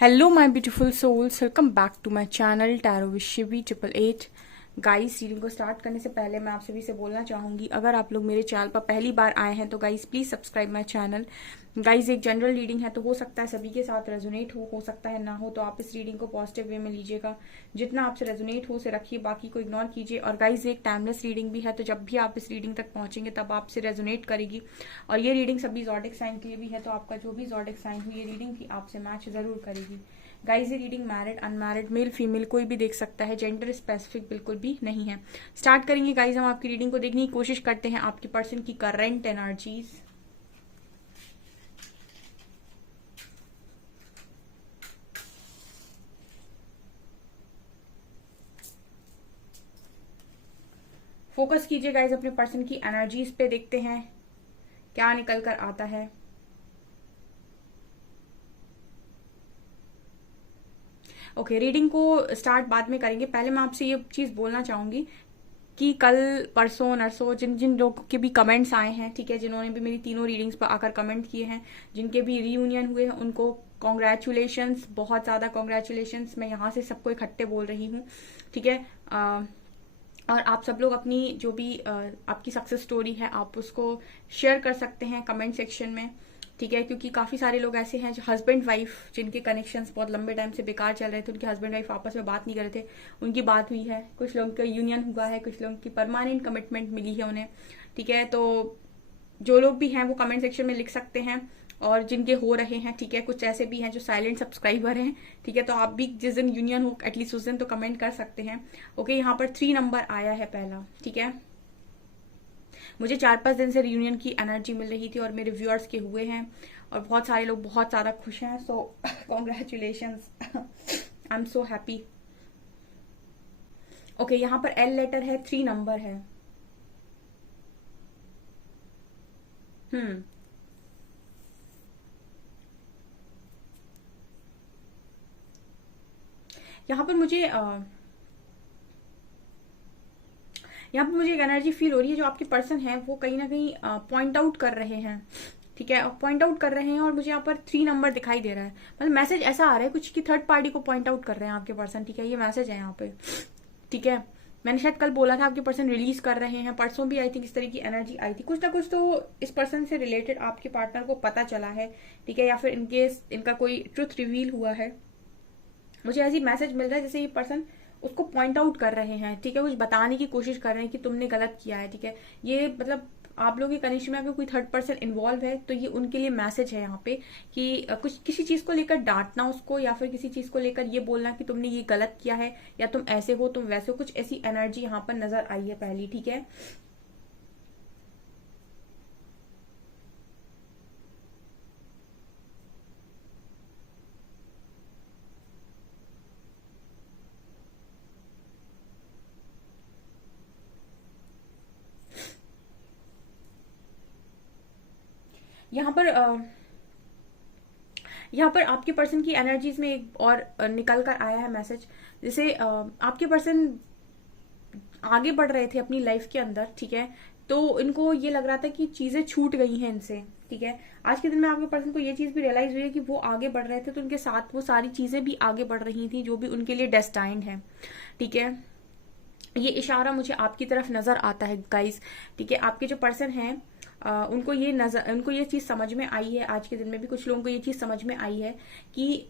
Hello my beautiful souls, welcome back to my channel tarot with Shivi 888। Guys, reading को start करने से पहले मैं आप सभी से बोलना चाहूंगी, अगर आप लोग मेरे चैनल पर पहली बार आए हैं तो guys please subscribe my channel. Guys, एक जनरल रीडिंग है तो हो सकता है सभी के साथ रेजोनेट हो सकता है ना हो, तो आप इस रीडिंग को पॉजिटिव वे में लीजिएगा। जितना आपसे रेजोनेट हो उसे रखिए, बाकी को इग्नोर कीजिए। और गाइस, एक टाइमलेस रीडिंग भी है, तो जब भी आप इस रीडिंग तक पहुंचेंगे तब आपसे रेजोनेट करेगी। और ये रीडिंग सभी ज़ोडिक साइन के लिए भी है, तो आपका जो भी ज़ोडिक साइन हुई ये रीडिंग थी आपसे मैच जरूर करेगी। गाइज, ये reading married unmarried male female कोई भी देख सकता है, जेंडर स्पेसिफिक बिल्कुल भी नहीं है। स्टार्ट करेंगे गाइज, हम आपकी रीडिंग को देखने की कोशिश करते हैं आपके पर्सन की करंट एनर्जीज। फोकस कीजिए गाइज अपने पर्सन की एनर्जीज पे, देखते हैं क्या निकल कर आता है। ओके, रीडिंग को स्टार्ट बाद में करेंगे। पहले मैं आपसे ये चीज बोलना चाहूंगी कि कल परसों नरसों जिन जिन लोगों के भी कमेंट्स आए हैं, ठीक है, जिन्होंने भी मेरी तीनों रीडिंग्स पर आकर कमेंट किए हैं, जिनके भी रीयूनियन हुए हैं, उनको कॉन्ग्रेचुलेशंस, बहुत ज़्यादा कॉन्ग्रेचुलेशंस। मैं यहाँ से सबको इकट्ठे बोल रही हूँ, ठीक है। और आप सब लोग अपनी जो भी आपकी सक्सेस स्टोरी है आप उसको शेयर कर सकते हैं कमेंट सेक्शन में, ठीक है। क्योंकि काफी सारे लोग ऐसे हैं जो हस्बैंड वाइफ जिनके कनेक्शंस बहुत लंबे टाइम से बेकार चल रहे थे, उनके हस्बैंड वाइफ आपस में बात नहीं कर रहे थे, उनकी बात हुई है। कुछ लोगों का यूनियन हुआ है, कुछ लोगों की परमानेंट कमिटमेंट मिली है उन्हें, ठीक है। तो जो लोग भी हैं वो कमेंट सेक्शन में लिख सकते हैं, और जिनके हो रहे हैं, ठीक है। कुछ ऐसे भी हैं जो साइलेंट सब्सक्राइबर हैं, ठीक है। तो आप भी जिस दिन यूनियन हो एटलीस्ट उस दिन तो कमेंट कर सकते हैं। ओके, यहाँ पर 3 नंबर आया है पहला, ठीक है। मुझे 4-5 दिन से रियूनियन की एनर्जी मिल रही थी और मेरे व्यूअर्स के हुए हैं, और बहुत सारे लोग बहुत ज्यादा खुश हैं। सो congratulations, I am so happy. Okay, यहाँ पर एल लेटर है, 3 नंबर है। हम्म यहाँ पर मुझे यहाँ पे मुझे एक एनर्जी फील हो रही है, जो आपके पर्सन है वो कहीं ना कहीं पॉइंट आउट कर रहे हैं, ठीक है। पॉइंट आउट कर रहे हैं, और मुझे यहाँ पर 3 नंबर दिखाई दे रहा है। मतलब मैसेज ऐसा आ रहा है कुछ कि थर्ड पार्टी को पॉइंट आउट कर रहे हैं आपके पर्सन, ठीक है। ये मैसेज है यहाँ पे, ठीक है। मैंने शायद कल बोला था आपके पर्सन रिलीज कर रहे हैं, परसों भी आई थिंक इस तरह की एनर्जी आई थी। कुछ ना कुछ तो इस पर्सन से रिलेटेड आपके पार्टनर को पता चला है, ठीक है, या फिर इनकेस इनका कोई ट्रुथ रिवील हुआ है। मुझे ऐसी मैसेज मिल रहा है जैसे ये पर्सन उसको पॉइंट आउट कर रहे हैं, ठीक है, कुछ बताने की कोशिश कर रहे हैं कि तुमने गलत किया है, ठीक है। ये मतलब आप लोगों के कनेक्शन में अगर कोई थर्ड पर्सन इन्वॉल्व है तो ये उनके लिए मैसेज है यहाँ पे कि कुछ किसी चीज को लेकर डांटना उसको, या फिर किसी चीज को लेकर ये बोलना कि तुमने ये गलत किया है, या तुम ऐसे हो तुम वैसे हो। कुछ ऐसी एनर्जी यहाँ पर नजर आई है पहली, ठीक है। यहाँ पर यहाँ पर आपके पर्सन की एनर्जीज में एक और निकल कर आया है मैसेज, जैसे आपके पर्सन आगे बढ़ रहे थे अपनी लाइफ के अंदर, ठीक है। तो इनको ये लग रहा था कि चीजें छूट गई हैं इनसे, ठीक है। आज के दिन में आपके पर्सन को ये चीज भी रियलाइज हुई है कि वो आगे बढ़ रहे थे तो उनके साथ वो सारी चीजें भी आगे बढ़ रही थी जो भी उनके लिए डेस्टाइंड है, ठीक है। ये इशारा मुझे आपकी तरफ नजर आता है गाइस, ठीक है। आपके जो पर्सन हैं उनको ये चीज समझ में आई है, आज के दिन में भी कुछ लोगों को ये चीज समझ में आई है कि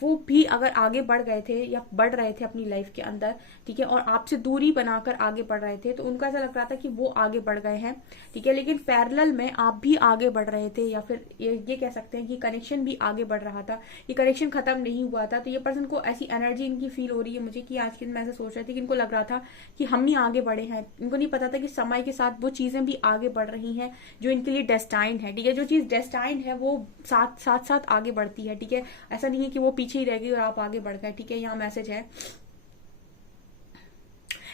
वो भी अगर आगे बढ़ गए थे या बढ़ रहे थे अपनी लाइफ के अंदर, ठीक है, और आपसे दूरी बनाकर आगे बढ़ रहे थे, तो उनको ऐसा लग रहा था कि वो आगे बढ़ गए हैं, ठीक है। लेकिन पैरेलल में आप भी आगे बढ़ रहे थे, या फिर ये कह सकते हैं कि कनेक्शन भी आगे बढ़ रहा था, ये कनेक्शन खत्म नहीं हुआ था। तो ये पर्सन को ऐसी एनर्जी इनकी फील हो रही है मुझे कि आज के दिन मैं ऐसा सोच रही थी कि इनको लग रहा था कि हम ही आगे बढ़े हैं। इनको नहीं पता था कि समय के साथ वो चीजें भी आगे बढ़ रही हैं जो इनके लिए डेस्टाइंड है, ठीक है। जो चीज डेस्टाइंड है वो साथ साथ साथ आगे बढ़ती है, ठीक है। ऐसा नहीं है कि वो पीछे ही रह गई और आप आगे बढ़ गए, ठीक है। यहाँ मैसेज है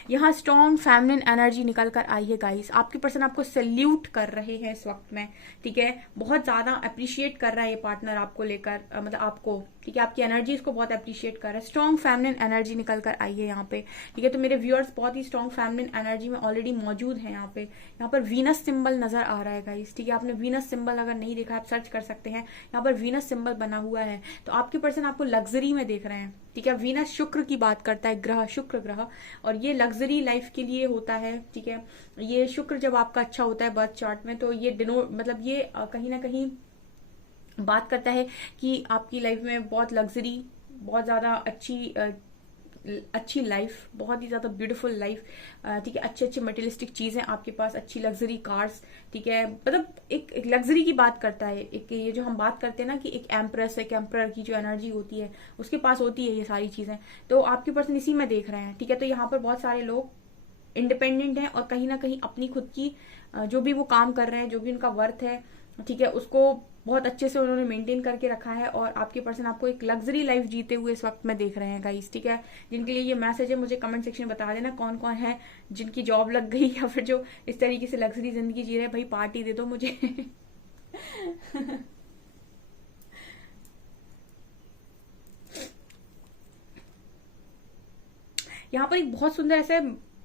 यहाँ स्ट्रॉन्ग फेमिनिन एनर्जी निकल कर आई है गाइस। आपके पर्सन आपको सैल्यूट कर रहे हैं इस वक्त में, ठीक है। बहुत ज्यादा अप्रिशिएट कर रहा है ये पार्टनर आपको लेकर, मतलब आपको, ठीक है, आपकी एनर्जी इसको बहुत अप्रिशिएट कर रहा है। स्ट्रॉन्ग फेमिनिन एनर्जी निकल कर आई है यहाँ पे, ठीक है। तो मेरे व्यूअर्स बहुत ही स्ट्रॉन्ग फेमिनिन एनर्जी में ऑलरेडी मौजूद है। यहाँ पर वीनस सिंबल नजर आ रहा है गाइस, ठीक है। आपने वीनस सिंबल अगर नहीं देखा आप सर्च कर सकते हैं, यहाँ पर वीनस सिंबल बना हुआ है। तो आपके पर्सन आपको लग्जरी में देख रहे हैं, ठीक है। वीनस शुक्र की बात करता है, ग्रह, शुक्र ग्रह, और ये लग्जरी लाइफ के लिए होता है, ठीक है। ये शुक्र जब आपका अच्छा होता है बर्थ चार्ट में, तो ये मतलब ये कहीं ना कहीं बात करता है कि आपकी लाइफ में बहुत लग्जरी, बहुत ज्यादा अच्छी लाइफ, बहुत ही ज्यादा ब्यूटीफुल लाइफ, ठीक है। अच्छे अच्छे मटेरियलिस्टिक चीजें आपके पास, अच्छी लग्जरी कार्स, ठीक है। मतलब एक लग्जरी की बात करता है। एक ये जो हम बात करते हैं ना कि एक एम्प्रेस, एक एम्प्रर की जो एनर्जी होती है उसके पास होती है ये सारी चीजें, तो आपके पर्सन इसी में देख रहे हैं, ठीक है। तो यहाँ पर बहुत सारे लोग इंडिपेंडेंट हैं और कहीं ना कहीं अपनी खुद की जो भी वो काम कर रहे हैं, जो भी उनका वर्थ है, ठीक है, उसको बहुत अच्छे से उन्होंने मेंटेन करके रखा है। और आपके पर्सन आपको एक लग्जरी लाइफ जीते हुए इस वक्त में देख रहे हैं गाइस, ठीक है। जिनके लिए ये मैसेज है मुझे कमेंट सेक्शन में बता देना कौन कौन है जिनकी जॉब लग गई या फिर जो इस तरीके से लग्जरी जिंदगी जी रहे हैं। भाई पार्टी दे दो मुझे। यहाँ पर एक बहुत सुंदर ऐसे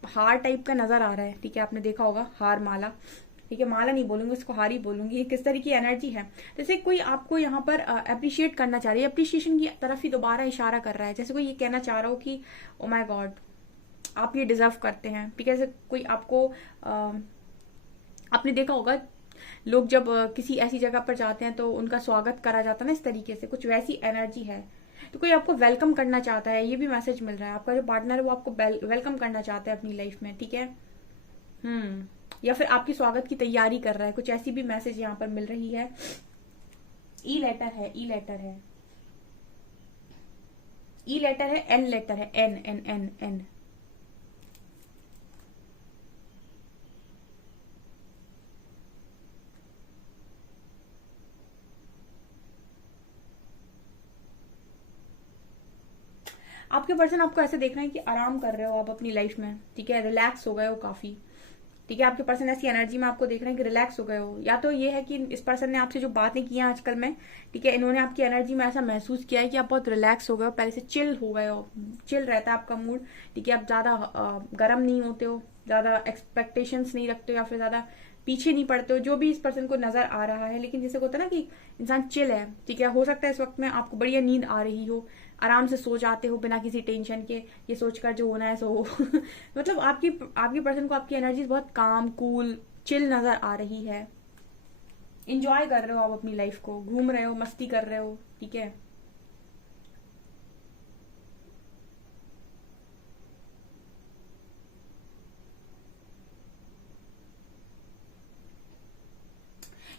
हार टाइप का नजर आ रहा है, ठीक है। आपने देखा होगा हार, माला, ठीक है। माला नहीं बोलूंगी, इसको हार ही बोलूंगी। ये किस तरह की एनर्जी है, जैसे कोई आपको यहाँ पर अप्रिशिएट करना चाह रही है, अप्रिशिएशन की तरफ ही दोबारा इशारा कर रहा है, जैसे कोई ये कहना चाह रहा हो कि ओ माय गॉड आप ये डिजर्व करते हैं, ठीक है। जैसे कोई आपको आपने देखा होगा लोग जब किसी ऐसी जगह पर जाते हैं तो उनका स्वागत करा जाता है ना, इस तरीके से कुछ वैसी एनर्जी है। तो कोई आपको वेलकम करना चाहता है, ये भी मैसेज मिल रहा है। आपका जो पार्टनर है वो आपको वेलकम करना चाहता है अपनी लाइफ में, ठीक है। या फिर आपके स्वागत की तैयारी कर रहा है, कुछ ऐसी भी मैसेज यहाँ पर मिल रही है। ई लेटर है, ई लेटर है, ई लेटर है, एन लेटर है, एन एन एन एन। आपके पर्सन आपको ऐसे देख रहे हैं कि आराम कर रहे हो आप अपनी लाइफ में, ठीक है। रिलैक्स हो गए हो काफी, ठीक है। आपके पर्सन ऐसी एनर्जी में आपको देख रहे हैं कि रिलैक्स हो गए हो। या तो ये है कि इस पर्सन ने आपसे जो बातें की हैं आजकल में, ठीक है, इन्होंने आपकी एनर्जी में ऐसा महसूस किया है कि आप बहुत रिलैक्स हो गए हो, पहले से चिल हो गए हो, चिल रहता है आपका मूड, ठीक है। आप ज्यादा गर्म नहीं होते हो, ज्यादा एक्सपेक्टेशंस नहीं रखते हो, या फिर ज्यादा पीछे नहीं पड़ते हो, जो भी इस पर्सन को नजर आ रहा है। लेकिन जैसे होता है ना कि इंसान चिल है, ठीक है। हो सकता है इस वक्त में आपको बढ़िया नींद आ रही हो, आराम से सो जाते हो बिना किसी टेंशन के, ये सोचकर जो होना है सो हो। मतलब आपकी पर्सन को आपकी एनर्जी बहुत काम, कूल, चिल नजर आ रही है। इंजॉय कर रहे हो आप अपनी लाइफ को, घूम रहे हो, मस्ती कर रहे हो, ठीक है।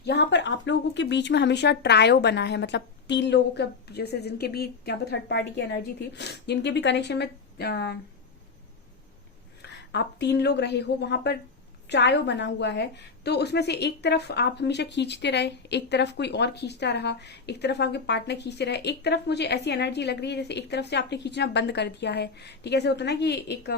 यहाँ पर आप लोगों के बीच में हमेशा ट्रायो बना है, मतलब 3 लोगों का, जैसे जिनके भी यहाँ पर थर्ड पार्टी की एनर्जी थी, जिनके भी कनेक्शन में आप 3 लोग रहे हो, वहां पर ट्रायो बना हुआ है। तो उसमें से एक तरफ आप हमेशा खींचते रहे, एक तरफ कोई और खींचता रहा, एक तरफ आपके पार्टनर खींचते रहे, एक तरफ मुझे ऐसी एनर्जी लग रही है जैसे एक तरफ से आपने खींचना बंद कर दिया है, ठीक है। ऐसे होता है ना कि एक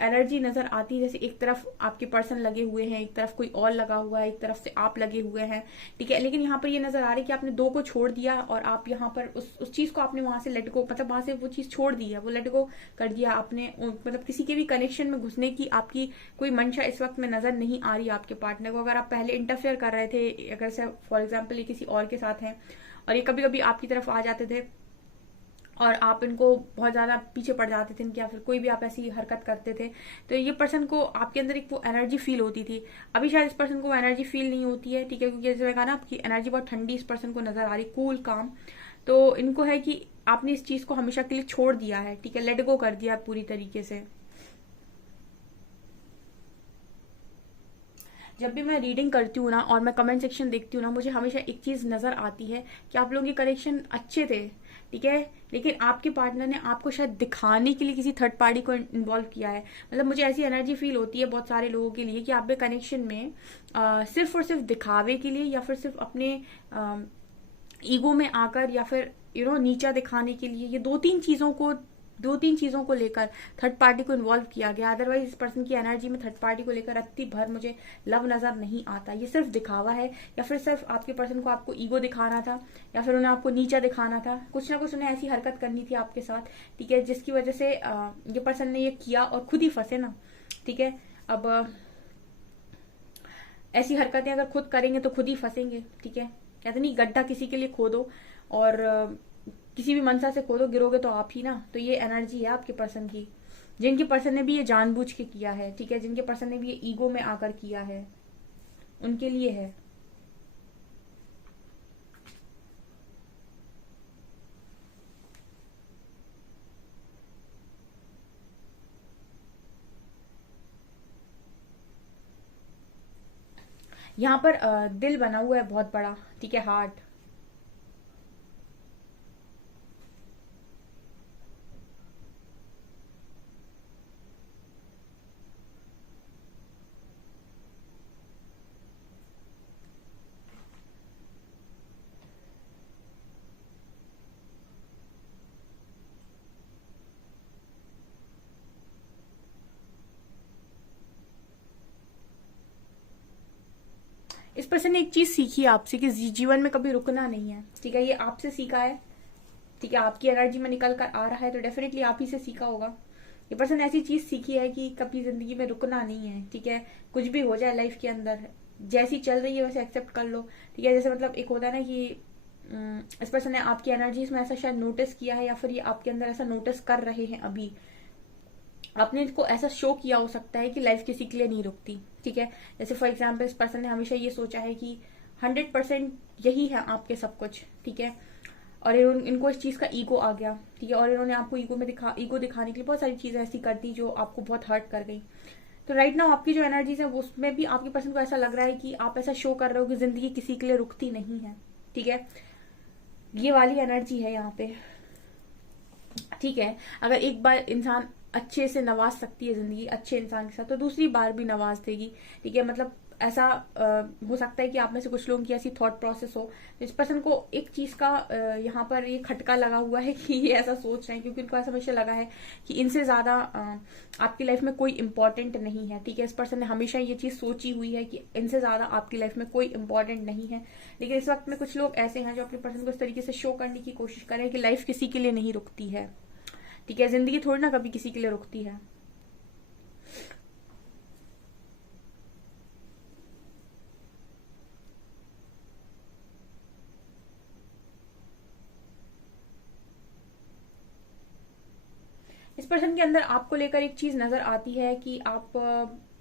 एनर्जी नजर आती है जैसे एक तरफ आपके पर्सन लगे हुए हैं, एक तरफ कोई और लगा हुआ है, एक तरफ से आप लगे हुए हैं, ठीक है। लेकिन यहाँ पर ये नजर आ रही है कि आपने 2 को छोड़ दिया और आप यहाँ पर उस चीज को आपने वहां से लेट गो, मतलब वहां से वो चीज छोड़ दी है, वो लेट गो कर दिया आपने। मतलब किसी के भी कनेक्शन में घुसने की आपकी कोई मंशा इस वक्त में नजर नहीं आ रही आपके पार्टनर को। अगर आप पहले इंटरफेयर कर रहे थे, अगर से फॉर एग्जाम्पल ये किसी और के साथ है और ये कभी कभी आपकी तरफ आ जाते थे और आप इनको बहुत ज्यादा पीछे पड़ जाते थे इनके, या फिर कोई भी आप ऐसी हरकत करते थे, तो ये पर्सन को आपके अंदर एक वो एनर्जी फील होती थी। अभी शायद इस पर्सन को वो एनर्जी फील नहीं होती है, ठीक है, क्योंकि जैसे मैं कहा ना आपकी एनर्जी बहुत ठंडी इस पर्सन को नजर आ रही, कूल काम। तो इनको है कि आपने इस चीज को हमेशा के लिए छोड़ दिया है, ठीक है, लेट गो कर दिया पूरी तरीके से। जब भी मैं रीडिंग करती हूँ ना और मैं कमेंट सेक्शन देखती हूँ ना, मुझे हमेशा एक चीज नजर आती है कि आप लोगों के कनेक्शन अच्छे थे, ठीक है, लेकिन आपके पार्टनर ने आपको शायद दिखाने के लिए किसी थर्ड पार्टी को इन्वॉल्व किया है। मतलब मुझे ऐसी एनर्जी फील होती है बहुत सारे लोगों के लिए कि आपके कनेक्शन में सिर्फ और सिर्फ दिखावे के लिए या फिर सिर्फ अपने ईगो में आकर या फिर नीचा दिखाने के लिए, ये 2-3 चीजों को दो तीन चीजों को लेकर थर्ड पार्टी को इन्वॉल्व किया गया। अदरवाइज इस पर्सन की एनर्जी में थर्ड पार्टी को लेकर अति भर मुझे लव नजर नहीं आता। ये सिर्फ दिखावा है, या फिर सिर्फ आपके पर्सन को आपको ईगो दिखाना था, या फिर उन्हें आपको नीचा दिखाना था। कुछ ना कुछ उन्हें ऐसी हरकत करनी थी आपके साथ, ठीक है, जिसकी वजह से ये पर्सन ने ये किया और खुद ही फंसे ना, ठीक है। अब ऐसी हरकतें अगर खुद करेंगे तो खुद ही फंसेंगे, ठीक है। कहते नहीं, गड्ढा किसी के लिए खोदो और किसी भी मनसा से खोदो, गिरोगे तो आप ही ना। तो ये एनर्जी है आपके पर्सन की, जिनके पर्सन ने भी ये जानबूझ के किया है, ठीक है, जिनके पर्सन ने भी ये ईगो में आकर किया है, उनके लिए है। यहाँ पर दिल बना हुआ है बहुत बड़ा, ठीक है, हार्ट। इस पर्सन ने एक चीज सीखी है आपसे कि जीवन में कभी रुकना नहीं है, ठीक है। ये आपसे सीखा है, ठीक है, आपकी एनर्जी में निकल कर आ रहा है तो डेफिनेटली आप ही से सीखा होगा। ये पर्सन ऐसी चीज सीखी है कि कभी जिंदगी में रुकना नहीं है, ठीक है। कुछ भी हो जाए लाइफ के अंदर, जैसी चल रही है वैसे एक्सेप्ट कर लो, ठीक है। जैसे मतलब एक होता है ना कि इस पर्सन ने आपकी एनर्जीज में ऐसा शायद नोटिस किया है, या फिर ये आपके अंदर ऐसा नोटिस कर रहे हैं अभी, आपने इसको ऐसा शो किया हो सकता है कि लाइफ किसी के लिए नहीं रुकती, ठीक है। जैसे फॉर एग्जाम्पल इस पर्सन ने हमेशा ये सोचा है कि 100% यही है आपके सब कुछ, ठीक है, और इनको इस चीज का ईगो आ गया, ठीक है, और इन्होंने आपको ईगो दिखाने के लिए बहुत सारी चीजें ऐसी कर दी जो आपको बहुत हर्ट कर गई। तो राइट नाउ आपकी जो एनर्जीज है उसमें भी आपके पर्सन को ऐसा लग रहा है कि आप ऐसा शो कर रहे हो कि जिंदगी किसी के लिए रुकती नहीं है, ठीक है। ये वाली एनर्जी है यहाँ पे, ठीक है। अगर एक बार इंसान अच्छे से नवाज सकती है जिंदगी अच्छे इंसान के साथ, तो दूसरी बार भी नवाज देगी, ठीक है। मतलब ऐसा हो सकता है कि आप में से कुछ लोगों की ऐसी थॉट प्रोसेस हो, तो इस पर्सन को एक चीज का यहाँ पर ये खटका लगा हुआ है कि ये ऐसा सोच रहे हैं, क्योंकि इनको ऐसा हमेशा लगा है कि इनसे ज्यादा आपकी लाइफ में कोई इंपॉर्टेंट नहीं है, ठीक है। इस पर्सन ने हमेशा ये चीज सोची हुई है कि इनसे ज्यादा आपकी लाइफ में कोई इंपॉर्टेंट नहीं है। लेकिन इस वक्त में कुछ लोग ऐसे हैं जो अपने पर्सन को इस तरीके से शो करने की कोशिश कर रहे हैं कि लाइफ किसी के लिए नहीं रुकती है, ठीक है। जिंदगी थोड़ी ना कभी किसी के लिए रुकती है। इस पर्सन के अंदर आपको लेकर एक चीज नजर आती है कि आप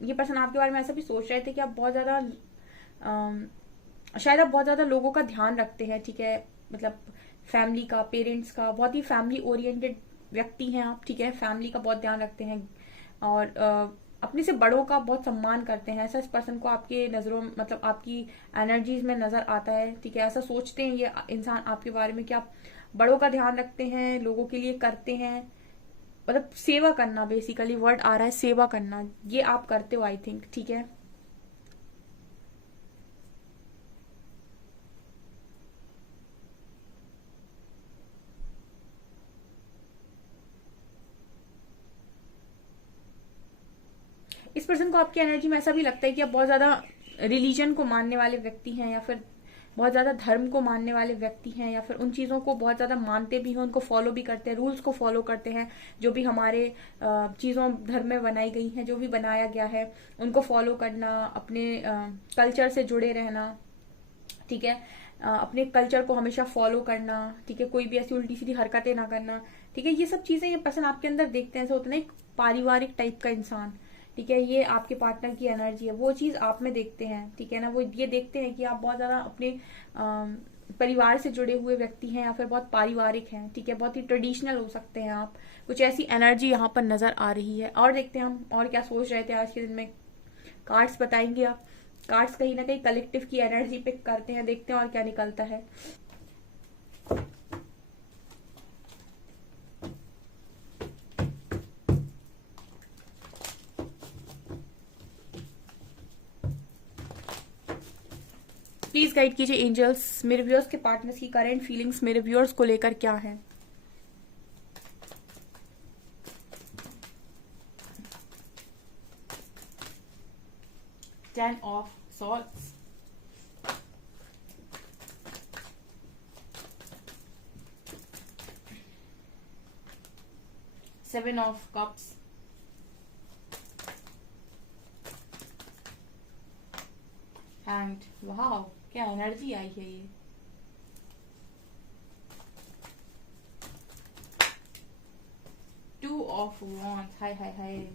ये पर्सन आपके बारे में ऐसा भी सोच रहे थे कि आप बहुत ज्यादा शायद आप बहुत ज्यादा लोगों का ध्यान रखते हैं, ठीक है। मतलब फैमिली का, पेरेंट्स का, बहुत ही फैमिली ओरिएंटेड व्यक्ति हैं आप, ठीक है। फैमिली का बहुत ध्यान रखते हैं और अपने से बड़ों का बहुत सम्मान करते हैं। ऐसा इस पर्सन को आपके नजरों मतलब आपकी एनर्जीज में नजर आता है, ठीक है। ऐसा सोचते हैं ये इंसान आपके बारे में कि आप बड़ों का ध्यान रखते हैं, लोगों के लिए करते हैं, मतलब सेवा करना, बेसिकली वर्ड आ रहा है सेवा करना, ये आप करते हो आई थिंक, ठीक है। इस पर्सन को आपकी एनर्जी में ऐसा भी लगता है कि आप बहुत ज्यादा रिलीजन को मानने वाले व्यक्ति हैं, या फिर बहुत ज्यादा धर्म को मानने वाले व्यक्ति हैं, या फिर उन चीजों को बहुत ज्यादा मानते भी हैं, उनको फॉलो भी करते हैं, रूल्स को फॉलो करते हैं, जो भी हमारे चीजों धर्म में बनाई गई हैं, जो भी बनाया गया है उनको फॉलो करना, अपने कल्चर से जुड़े रहना, ठीक है। अपने कल्चर को हमेशा फॉलो करना, ठीक है। कोई भी ऐसी उल्टी सीधी हरकतें ना करना, ठीक है। ये सब चीजें ये पर्सन आपके अंदर देखते हैं, ऐसा होता है ना एक पारिवारिक टाइप का इंसान, ठीक है। ये आपके पार्टनर की एनर्जी है, वो चीज आप में देखते हैं, ठीक है ना। वो ये देखते हैं कि आप बहुत ज्यादा अपने परिवार से जुड़े हुए व्यक्ति हैं, या फिर बहुत पारिवारिक हैं, ठीक है। बहुत ही ट्रेडिशनल हो सकते हैं आप, कुछ ऐसी एनर्जी यहाँ पर नजर आ रही है। और देखते हैं हम और क्या सोच रहे थे आज के दिन में। कार्ड्स बताएंगे आप, कार्ड्स कहीं ना कहीं कलेक्टिव की एनर्जी पिक करते हैं, देखते हैं और क्या निकलता है। प्लीज गाइड कीजिए एंजल्स, मेरे व्यूअर्स के पार्टनर्स की करंट फीलिंग्स मेरे व्यूअर्स को लेकर क्या है। 10 of swords, 7 of cups, and वाह क्या एनर्जी आई है ये, टू ऑफ वॉन्ड्स, हाय हाय हाय।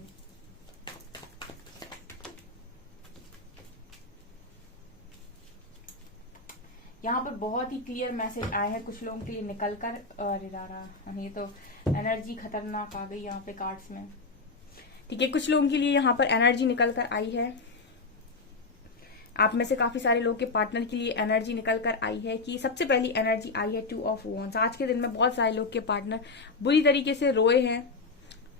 यहाँ पर बहुत ही क्लियर मैसेज आए हैं कुछ लोगों के लिए निकल कर। अरे रहा ये तो एनर्जी खतरनाक आ गई यहाँ पे कार्ड्स में, ठीक है। कुछ लोगों के लिए यहाँ पर एनर्जी निकल कर आई है, आप में से काफी सारे लोग के पार्टनर के लिए एनर्जी निकल कर आई है कि सबसे पहली एनर्जी आई है 2 ऑफ वॉन्ड्स। आज के दिन में बहुत सारे लोग के पार्टनर बुरी तरीके से रोए हैं,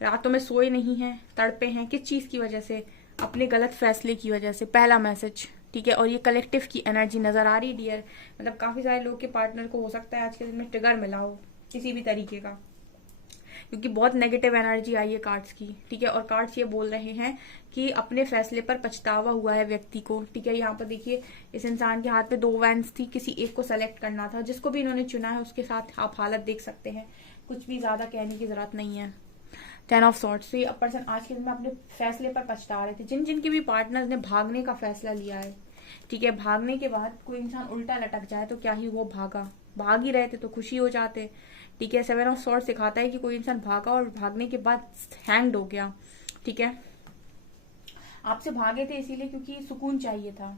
रातों में सोए नहीं हैं, तड़पे हैं। किस चीज की वजह से? अपने गलत फैसले की वजह से। पहला मैसेज, ठीक है। और ये कलेक्टिव की एनर्जी नजर आ रही डियर, मतलब काफी सारे लोग के पार्टनर को हो सकता है आज के दिन में ट्रिगर मिला हो किसी भी तरीके का, क्योंकि बहुत नेगेटिव एनर्जी आई है कार्ड्स की, ठीक है। और कार्ड्स ये बोल रहे हैं कि अपने फैसले पर पछतावा हुआ है व्यक्ति को, ठीक है। यहाँ पर देखिए इस इंसान के हाथ में 2 वैंस थी, किसी एक को सेलेक्ट करना था, जिसको भी इन्होंने चुना है उसके साथ आप हालत देख सकते हैं, कुछ भी ज्यादा कहने की जरूरत नहीं है। 10 ऑफ सॉर्ट्स। तो ये पर्सन आज के दिन में अपने फैसले पर पछता रहे थे। जिन जिनके भी पार्टनर्स ने भागने का फैसला लिया है, ठीक है, भागने के बाद कोई इंसान उल्टा लटक जाए तो क्या ही वो भागा, भाग ही रहे थे तो खुशी हो जाते, ठीक है। 7 ऑफ सॉर्ट्स सिखाता है कि कोई इंसान भागा और भागने के बाद हैंग्ड हो गया, ठीक है। आपसे भागे थे इसीलिए क्योंकि सुकून चाहिए था,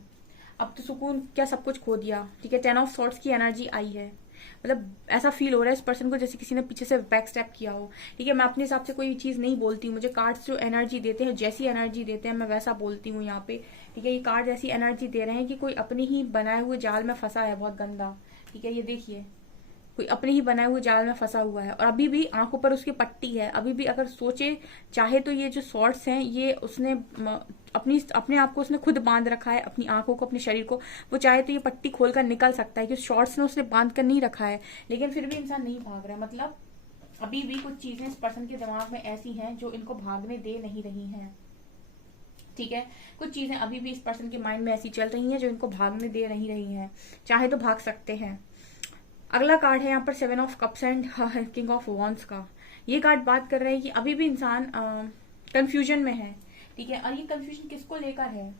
अब तो सुकून क्या सब कुछ खो दिया, ठीक है। 10 ऑफ सॉर्ट्स की एनर्जी आई है, मतलब ऐसा फील हो रहा है इस पर्सन को जैसे किसी ने पीछे से बैक स्टेप किया हो, ठीक है। मैं अपने हिसाब से कोई चीज नहीं बोलती हूँ, मुझे कार्ड्स जो एनर्जी देते हैं, जैसी एनर्जी देते हैं मैं वैसा बोलती हूँ यहाँ पे, ठीक है। ये कार्ड ऐसी एनर्जी दे रहे हैं कि कोई अपनी ही बनाए हुए जाल में फंसा है, बहुत गंदा, ठीक है। ये देखिए कोई अपने ही बनाए हुए जाल में फंसा हुआ है और अभी भी आंखों पर उसकी पट्टी है, अभी भी अगर सोचे चाहे तो ये जो शॉर्ट्स हैं ये उसने अपने आप को उसने खुद बांध रखा है, अपनी आंखों को, अपने शरीर को। वो चाहे तो ये पट्टी खोलकर निकल सकता है, क्योंकि शॉर्ट्स ने उसने बांध कर नहीं रखा है, लेकिन फिर भी इंसान नहीं भाग रहा है। मतलब अभी भी कुछ चीजें इस पर्सन के दिमाग में ऐसी हैं जो इनको भागने दे नहीं रही हैं, ठीक है। कुछ चीजें अभी भी इस पर्सन के माइंड में ऐसी चल रही हैं जो इनको भागने दे नहीं रही हैं, चाहे तो भाग सकते हैं। अगला कार्ड है यहाँ पर 7 of cups and king of wands का। ये कार्ड बात कर रहे हैं कि अभी भी इंसान कंफ्यूजन में है, ठीक है। और ये कंफ्यूजन किसको लेकर है?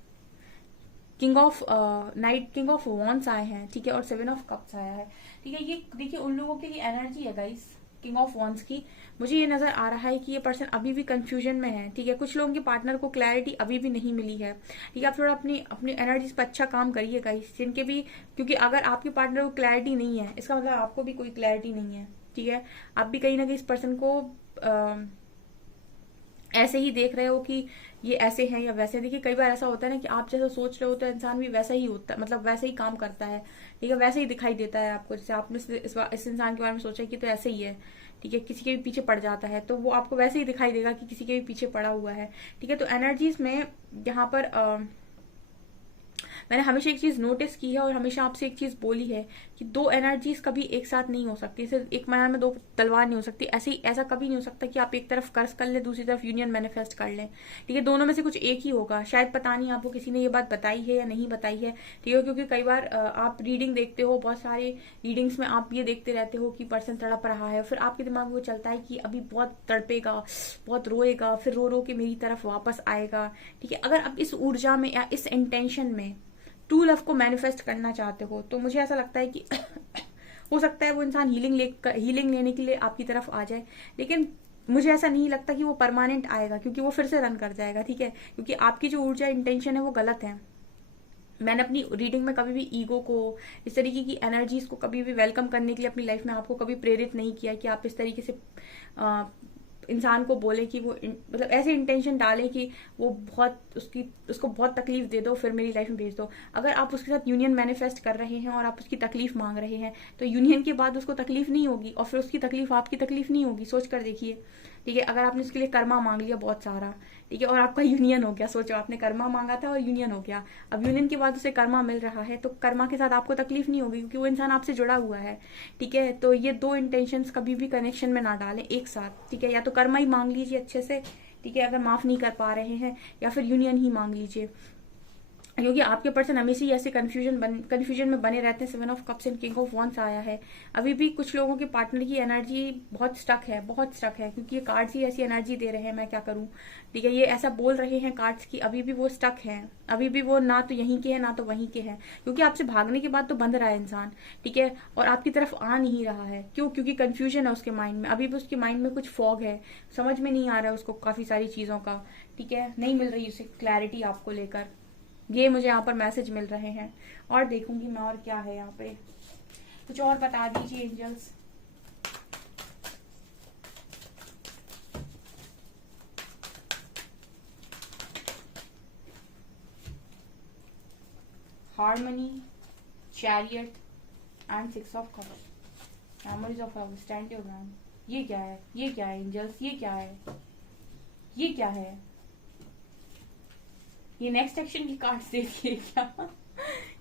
किंग ऑफ वॉन्ड्स आए हैं, ठीक है, और 7 ऑफ कप्स आया है, ठीक है। ये देखिए उन लोगों के लिए एनर्जी है गाइस किंग ऑफ वॉन्ड्स की। मुझे ये नजर आ रहा है कि ये पर्सन अभी भी कंफ्यूजन में है, ठीक है। कुछ लोगों के पार्टनर को क्लैरिटी अभी भी नहीं मिली है, ठीक है। आप थोड़ा अपनी एनर्जीज पर अच्छा काम करिए गाइस, जिनके भी, क्योंकि अगर आपके पार्टनर को क्लैरिटी नहीं है इसका मतलब आपको भी कोई क्लैरिटी नहीं है, ठीक है। आप भी कहीं ना कहीं इस पर्सन को ऐसे ही देख रहे हो कि ये ऐसे हैं या वैसे। देखिए कई बार ऐसा होता है ना कि आप जैसा सोच रहे हो तो इंसान भी वैसा ही होता है, मतलब वैसे ही काम करता है, ठीक है, वैसे ही दिखाई देता है आपको। जैसे आपने इस इंसान के बारे में सोचा कि तो ऐसे ही है, ठीक है, किसी के भी पीछे पड़ जाता है तो वो आपको वैसे ही दिखाई देगा कि किसी के भी पीछे पड़ा हुआ है, ठीक है। तो एनर्जीज में यहाँ पर मैंने हमेशा एक चीज नोटिस की है और हमेशा आपसे एक चीज बोली है कि 2 एनर्जीज कभी एक साथ नहीं हो सकती, सिर्फ एक मैदान में 2 तलवार नहीं हो सकती। ऐसा कभी नहीं हो सकता कि आप एक तरफ कर्ज कर ले दूसरी तरफ यूनियन मैनिफेस्ट कर लें, ठीक है। दोनों में से कुछ एक ही होगा। शायद पता नहीं आपको किसी ने ये बात बताई है या नहीं बताई है, ठीक है, क्योंकि कई बार आप रीडिंग देखते हो, बहुत सारे रीडिंग्स में आप ये देखते रहते हो कि पर्सन तड़प रहा है, फिर आपके दिमाग में वो चलता है कि अभी बहुत तड़पेगा, बहुत रोएगा, फिर रो रो के मेरी तरफ वापस आएगा, ठीक है। अगर आप इस ऊर्जा में या इस इंटेंशन में ट्रू लव को मैनिफेस्ट करना चाहते हो तो मुझे ऐसा लगता है कि हो सकता है वो इंसान हीलिंग लेने के लिए आपकी तरफ आ जाए, लेकिन मुझे ऐसा नहीं लगता कि वो परमानेंट आएगा, क्योंकि वो फिर से रन कर जाएगा, ठीक है। क्योंकि आपकी जो ऊर्जा इंटेंशन है वो गलत है। मैंने अपनी रीडिंग में कभी भी ईगो को, इस तरीके की एनर्जीज को कभी भी वेलकम करने के लिए अपनी लाइफ में आपको कभी प्रेरित नहीं किया कि आप इस तरीके से इंसान को बोले कि वो मतलब ऐसे इंटेंशन डाले कि वो उसको बहुत तकलीफ दे दो फिर मेरी लाइफ में भेज दो। अगर आप उसके साथ यूनियन मैनिफेस्ट कर रहे हैं और आप उसकी तकलीफ मांग रहे हैं तो यूनियन के बाद उसको तकलीफ नहीं होगी और फिर उसकी तकलीफ आपकी तकलीफ नहीं होगी। सोच कर देखिए, ठीक है। अगर आपने उसके लिए कर्मा मांग लिया बहुत सारा, ठीक है, और आपका यूनियन हो गया, सोचो आपने कर्मा मांगा था और यूनियन हो गया, अब यूनियन के बाद उसे कर्मा मिल रहा है तो कर्मा के साथ आपको तकलीफ नहीं होगी क्योंकि वो इंसान आपसे जुड़ा हुआ है, ठीक है। तो ये 2 इंटेंशंस कभी भी कनेक्शन में ना डालें एक साथ, ठीक है। या तो कर्मा ही मांग लीजिए अच्छे से, ठीक है, अगर माफ नहीं कर पा रहे हैं, या फिर यूनियन ही मांग लीजिए। क्योंकि आपके पर्सन हमेशा ही ऐसे कंफ्यूजन में बने रहते हैं। 7 of cups and king of wands आया है। अभी भी कुछ लोगों के पार्टनर की एनर्जी बहुत स्टक है, बहुत स्टक है, क्योंकि ये कार्ड्स ही ऐसी एनर्जी दे रहे हैं, मैं क्या करूं। ठीक है, ये ऐसा बोल रहे हैं कार्ड्स की अभी भी वो स्टक है, अभी भी वो ना तो यहीं के हैं ना तो वहीं के हैं, क्योंकि आपसे भागने के बाद तो बंध रहा है इंसान। ठीक है, और आपकी तरफ आ नहीं रहा है। क्यों? क्योंकि कंफ्यूजन है उसके माइंड में, अभी भी उसके माइंड में कुछ फॉग है, समझ में नहीं आ रहा है उसको काफी सारी चीजों का। ठीक है, नहीं मिल रही उसे क्लैरिटी आपको लेकर। ये मुझे यहाँ पर मैसेज मिल रहे हैं। और देखूंगी मैं और क्या है यहाँ पे, कुछ और बता दीजिए angels. Harmony, chariot and 6 of cups, memories of love, stand your ground. ये क्या है? ये क्या है एंजल्स? ये क्या है? ये क्या है? ये नेक्स्ट एक्शन की कार्ड दे दिए क्या?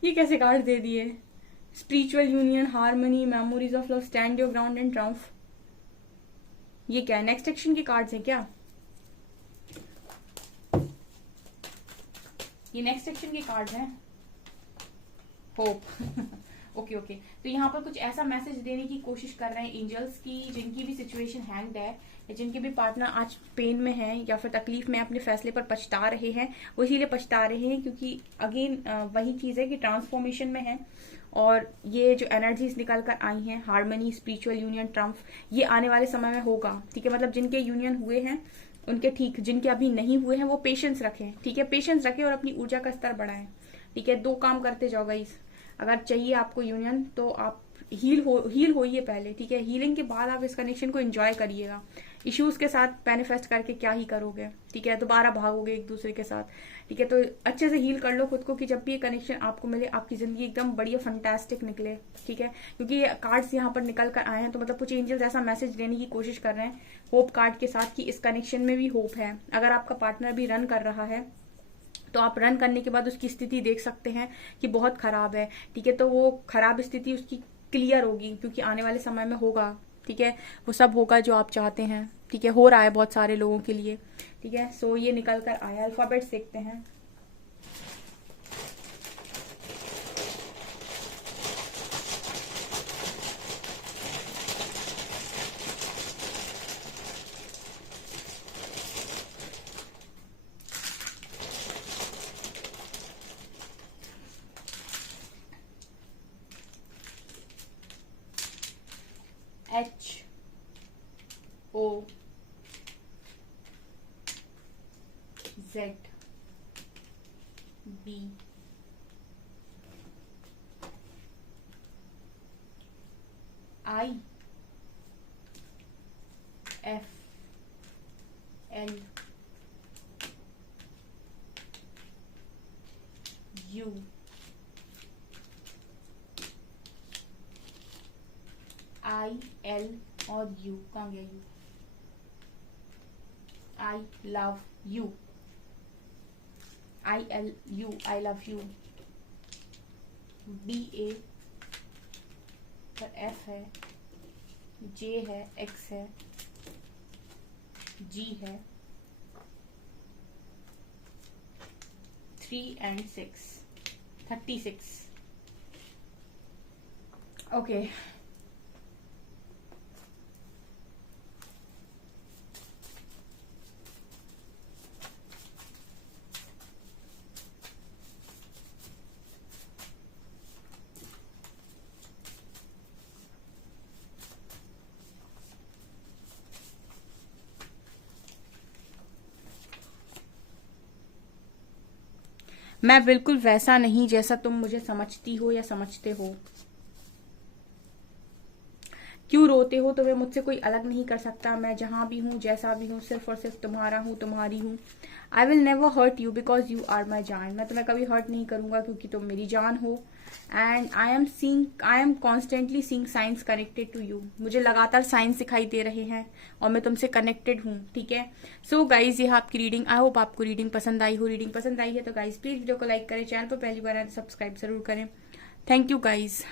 ये कैसे कार्ड दे दिए? Spiritual union, harmony, memories of love, stand your ground and triumph. ये क्या है? नेक्स्ट एक्शन के कार्ड्स हैं क्या? ये नेक्स्ट एक्शन के कार्ड्स हैं। होप। ओके ओके, तो यहाँ पर कुछ ऐसा मैसेज देने की कोशिश कर रहे हैं एंजल्स की, जिनकी भी सिचुएशन हैंग्ड है, या जिनके भी पार्टनर आज पेन में हैं या फिर तकलीफ में अपने फैसले पर पछता रहे हैं। वो इसीलिए पछता रहे हैं क्योंकि अगेन वही चीज है कि ट्रांसफॉर्मेशन में है। और ये जो एनर्जीज निकल कर आई हैं, हार्मनी, स्पिरिचुअल यूनियन, ट्रम्फ, ये आने वाले समय में होगा। ठीक है, मतलब जिनके यूनियन हुए हैं उनके ठीक, जिनके अभी नहीं हुए हैं वो पेशेंस रखें। ठीक है, पेशेंस रखें और अपनी ऊर्जा का स्तर बढ़ाएं। ठीक है, 2 काम करते जाओ गाइस। अगर चाहिए आपको यूनियन तो आप हील होइए पहले। ठीक है, हीलिंग के बाद आप इस कनेक्शन को एंजॉय करिएगा। इश्यूज के साथ मैनिफेस्ट करके क्या ही करोगे। ठीक है, दोबारा भागोगे एक दूसरे के साथ। ठीक है, तो अच्छे से हील कर लो खुद को कि जब भी ये कनेक्शन आपको मिले आपकी जिंदगी एकदम बढ़िया फंटास्टिक निकले। ठीक है, क्योंकि ये कार्ड्स यहाँ पर निकल कर आए हैं तो मतलब कुछ एंजल्स ऐसा मैसेज देने की कोशिश कर रहे हैं होप कार्ड के साथ कि इस कनेक्शन में भी होप है। अगर आपका पार्टनर भी रन कर रहा है तो आप रन करने के बाद उसकी स्थिति देख सकते हैं कि बहुत खराब है। ठीक है, तो वो खराब स्थिति उसकी क्लियर होगी क्योंकि आने वाले समय में होगा। ठीक है, वो सब होगा जो आप चाहते हैं। ठीक है, हो रहा है बहुत सारे लोगों के लिए। ठीक है, सो ये निकल कर आया। अल्फाबेट्स देखते हैं। H O Z B I F L U I L और U, कहाँ गया U? I love you, I L U, I love you। B A पर F है, J है, X है, G है, 3 and 6, 36। ओके, मैं बिल्कुल वैसा नहीं जैसा तुम मुझे समझती हो या समझते हो। क्यों रोते हो? तो वे मुझसे कोई अलग नहीं कर सकता। मैं जहां भी हूँ, जैसा भी हूँ, सिर्फ और सिर्फ तुम्हारा हूँ, तुम्हारी हूँ। I will never hurt you because you are my जान। मैं तुम्हें कभी हर्ट नहीं करूंगा क्योंकि तुम मेरी जान हो। And I am constantly seeing signs connected to you. मुझे लगातार साइंस दिखाई दे रहे हैं और मैं तुमसे कनेक्टेड हूँ। ठीक है, सो गाइज ये आपकी रीडिंग। आई होप आपको रीडिंग पसंद आई हो। रीडिंग पसंद आई है तो गाइज प्लीज वीडियो को लाइक करें, चैनल पर पहली बार आए तो सब्सक्राइब जरूर करें। Thank you guys.